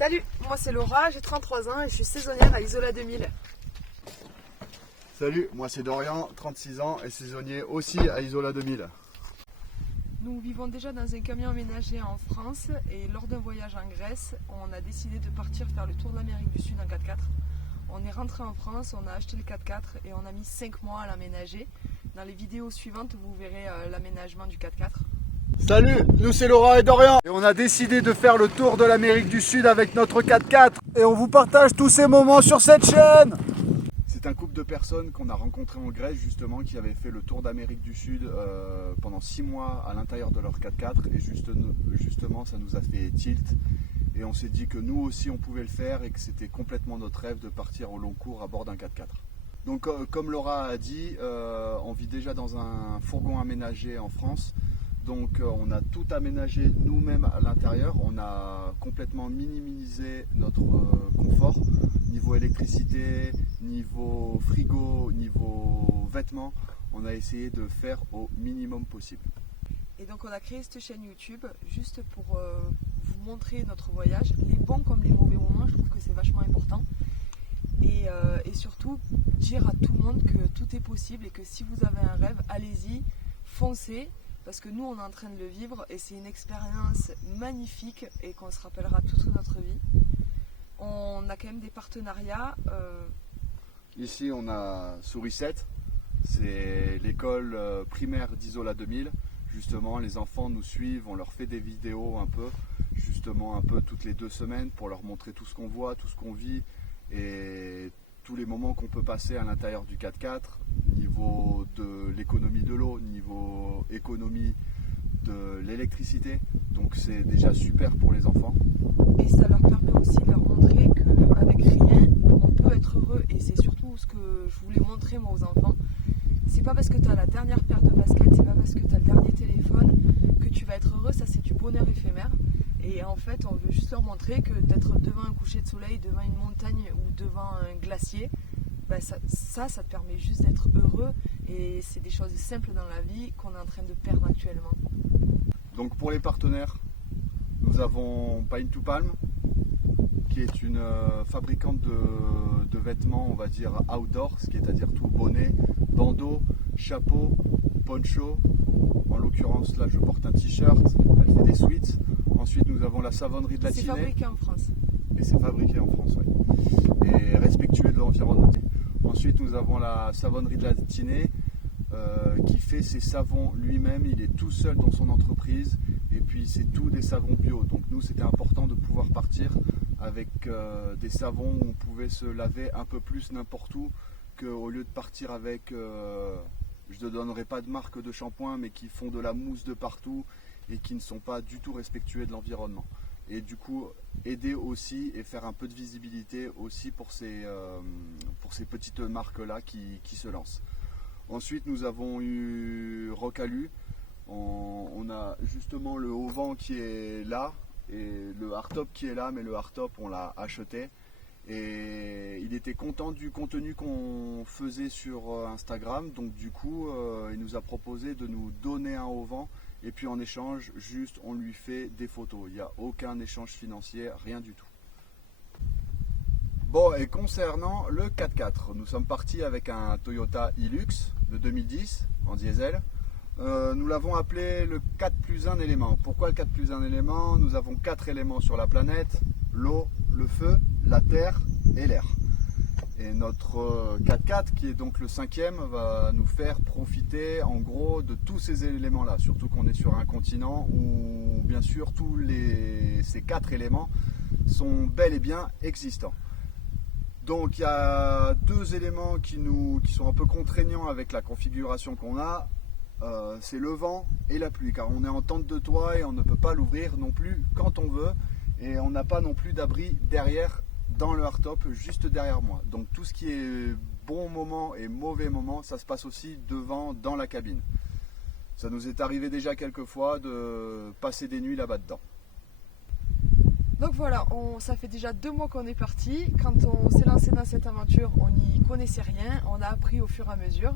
Salut, moi c'est Laura, j'ai 33 ans et je suis saisonnière à Isola 2000. Salut, moi c'est Dorian, 36 ans et saisonnier aussi à Isola 2000. Nous vivons déjà dans un camion aménagé en France et lors d'un voyage en Grèce, on a décidé de partir faire le tour de l'Amérique du Sud en 4x4. On est rentré en France, on a acheté le 4x4 et on a mis 5 mois à l'aménager. Dans les vidéos suivantes, vous verrez l'aménagement du 4x4. Salut, nous c'est Laura et Dorian et on a décidé de faire le tour de l'Amérique du Sud avec notre 4x4 et on vous partage tous ces moments sur cette chaîne. C'est un couple de personnes qu'on a rencontré en Grèce justement qui avaient fait le tour d'Amérique du Sud pendant 6 mois à l'intérieur de leur 4x4 et justement ça nous a fait tilt et on s'est dit que nous aussi on pouvait le faire et que c'était complètement notre rêve de partir au long cours à bord d'un 4x4. Donc comme Laura a dit, on vit déjà dans un fourgon aménagé en France. Donc on a tout aménagé nous-mêmes à l'intérieur, on a complètement minimisé notre confort, niveau électricité, niveau frigo, niveau vêtements, on a essayé de faire au minimum possible. Et donc on a créé cette chaîne YouTube juste pour vous montrer notre voyage, les bons comme les mauvais moments, je trouve que c'est vachement important. Et surtout dire à tout le monde que tout est possible et que si vous avez un rêve, allez-y, foncez. Parce que nous, on est en train de le vivre et c'est une expérience magnifique et qu'on se rappellera toute notre vie. On a quand même des partenariats. Ici, on a Souris7, c'est l'école primaire d'Isola 2000. Justement, les enfants nous suivent, on leur fait des vidéos un peu toutes les 2 semaines pour leur montrer tout ce qu'on voit, tout ce qu'on vit et tous les moments qu'on peut passer à l'intérieur du 4x4, niveau de l'économie de l'eau, niveau économie de l'électricité. Donc c'est déjà super pour les enfants. Et ça leur permet aussi de leur montrer qu'avec rien, on peut être heureux. Et c'est surtout ce que je voulais montrer moi aux enfants. C'est pas parce que tu as la dernière paire de baskets, c'est pas parce que tu as le dernier téléphone que tu vas être heureux, ça c'est du bonheur éphémère. Et en fait, on veut juste leur montrer que d'être devant un coucher de soleil, devant une montagne ou devant un glacier, ben ça te permet juste d'être heureux. Et c'est des choses simples dans la vie qu'on est en train de perdre actuellement. Donc pour les partenaires, nous avons Pine to Palm, qui est une fabricante de vêtements, on va dire outdoor, c'est-à-dire tout bonnet, bandeau, chapeau, poncho. En l'occurrence, là, je porte un t-shirt, elle fait des sweats. Ensuite, nous avons la savonnerie de la Tinée. C'est fabriqué en France. Et c'est fabriqué en France, oui. Et respectueux de l'environnement. Ensuite, nous avons la savonnerie de la Tinée qui fait ses savons lui-même. Il est tout seul dans son entreprise. Et puis, c'est tout des savons bio. Donc, nous, c'était important de pouvoir partir avec des savons où on pouvait se laver un peu plus n'importe où qu'au lieu de partir avec... je ne donnerai pas de marque de shampoing, mais qui font de la mousse de partout et qui ne sont pas du tout respectueux de l'environnement. Et du coup, aider aussi et faire un peu de visibilité aussi pour ces petites marques-là qui se lancent. Ensuite, nous avons eu Rocalu. On a justement le Haut-Vent qui est là et le hardtop qui est là, mais le hardtop, on l'a acheté. Et il était content du contenu qu'on faisait sur Instagram, donc du coup il nous a proposé de nous donner un Haut-Vent et puis en échange juste on lui fait des photos, il n'y a aucun échange financier, rien du tout. Bon, et concernant le 4x4, nous sommes partis avec un Toyota Hilux de 2010 en diesel. Nous l'avons appelé le 4+1 élément. Pourquoi le 4+1 élément? Nous avons 4 éléments sur la planète: l'eau, le feu, la terre et l'air. Et notre 4x4, qui est donc le 5e, va nous faire profiter en gros de tous ces éléments-là. Surtout qu'on est sur un continent où bien sûr ces 4 éléments sont bel et bien existants. Donc il y a 2 éléments qui sont un peu contraignants avec la configuration qu'on a. C'est le vent et la pluie, car on est en tente de toit et on ne peut pas l'ouvrir non plus quand on veut. Et on n'a pas non plus d'abri derrière dans le hardtop, juste derrière moi. Donc tout ce qui est bon moment et mauvais moment, ça se passe aussi devant dans la cabine. Ça nous est arrivé déjà quelques fois de passer des nuits là-bas dedans. Donc voilà, ça fait déjà 2 mois qu'on est parti. Quand on s'est lancé dans cette aventure, on n'y connaissait rien, on a appris au fur et à mesure.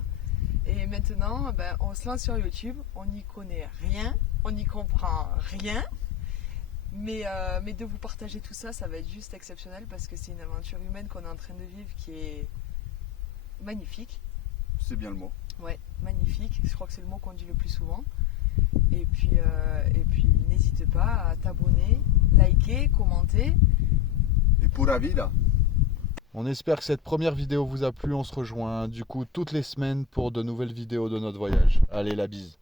Et maintenant, on se lance sur YouTube, on n'y connaît rien, on n'y comprend rien. Mais de vous partager tout ça, ça va être juste exceptionnel parce que c'est une aventure humaine qu'on est en train de vivre qui est magnifique. C'est bien le mot. Ouais, magnifique. Je crois que c'est le mot qu'on dit le plus souvent. Et puis n'hésite pas à t'abonner, liker, commenter. Et pura vida. On espère que cette première vidéo vous a plu. On se rejoint du coup toutes les semaines pour de nouvelles vidéos de notre voyage. Allez, la bise.